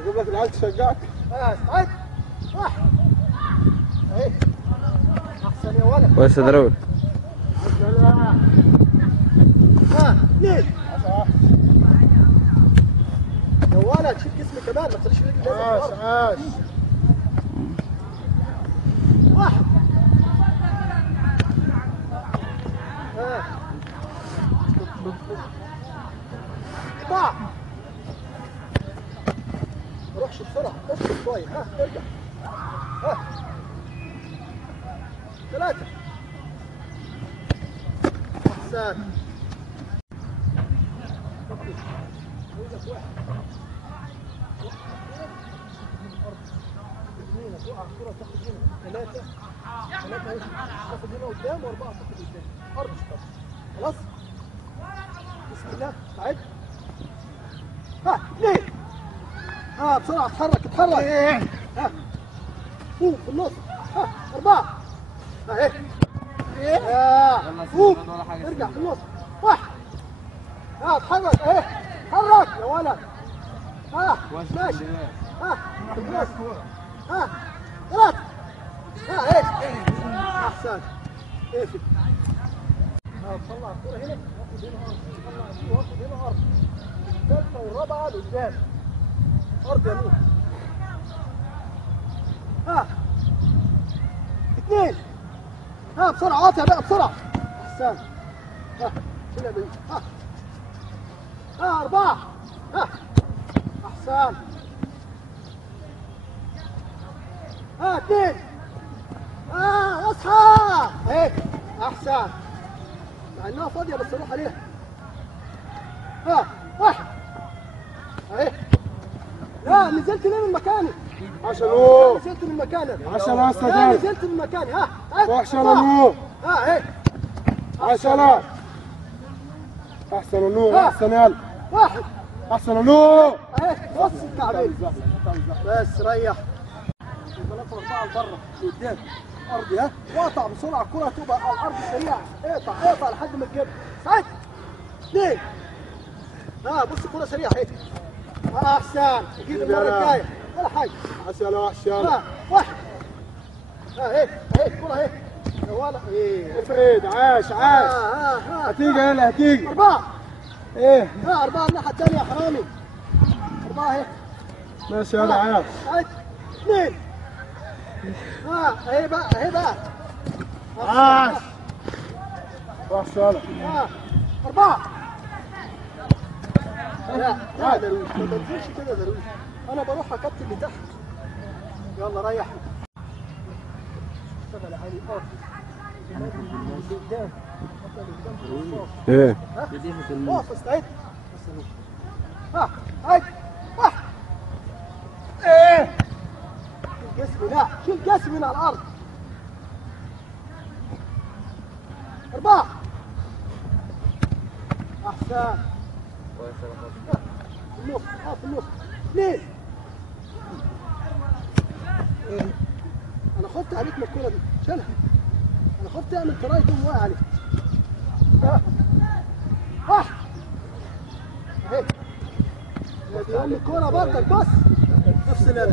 اجيب لك العيال تشجعك. استعد. واحد. اهي. احسن يا ولد. كويس يا دراوي. اثنين. يا ولد شيل جسمي كمان، ما تخليش رجلي لازم. عاش. واحد. أربعة. ما روحش بسرعة، افصل شوية. ارجع. ثلاثة. أحسن. اثنين تقع الكرة تاخد هنا. ثلاثة تاخد هنا قدام، وأربعة تاخد قدام. أرض اشتغل. خلاص؟ بسم الله. استعد. اثنين. بسرعة اتحرك. فوق في النص. أربعة. اهي. فوق. ارجع في النص. واحد. اتحرك اهي. اتحرك يا ولد. ماشي. في النص. ثلاثة. ايه. أحسن. اقفل. طلع الكرة هنا. واخد هنا أرض. الثالثة والرابعة لقدام. أرض يمين. اثنين. بسرعة قاطع بقى بسرعة. أحسن. شيلها بعيد. أربعة. أحسن. اثنين. اصحى. اهي. أحسن. مع إنها فاضية بس روح عليها. واحد. اهي. لا نزلت ليه من مكاني؟ عشان نزلت من مكاني. عشان اصلا لا نزلت من مكاني. وحشة نور. اهي. عشان احسن نور. احسن يلا. واحد. احسن نور. اهي. بص الكعبين. بس ريح. ثلاثة وأربعة لبره لقدام. أرضي. واقطع بسرعة، الكرة تبقى على الأرض سريعة. اقطع لحد ما تجيبها. سعد. اثنين. بص الكرة سريعة اهي. أحسن. جيب المرة الجاية ولا حاجة. عشان وحش يلا. واحد. اهي الكرة اهي. يا ولد. افرد. عاش. هتيجي يلا هتيجي. أربعة. ايه. أربعة الناحية الثانية يا حرامي. أربعة اهي. ماشي يلا. عاش. اثنين. اهي بقى. عاش. وحش يلا. أربعة. لا درويش، ما تنزلش كده درويش. أنا بروح أكتب لتحت. يلا ريح. اشتغل علي. قدام. ايه. اقف. استعد. عد. واحد. ايه. شيل جسمي. لا شيل جسمي من على الأرض. أربعة. أحسن. في النص. في النص. اثنين. أنا خفت عليك من الكرة دي. شيلها. أنا خفت تعمل تراي تقوم واقع عليك. واحد. اهي. دي أم الكرة برضك. بص. نفس اللي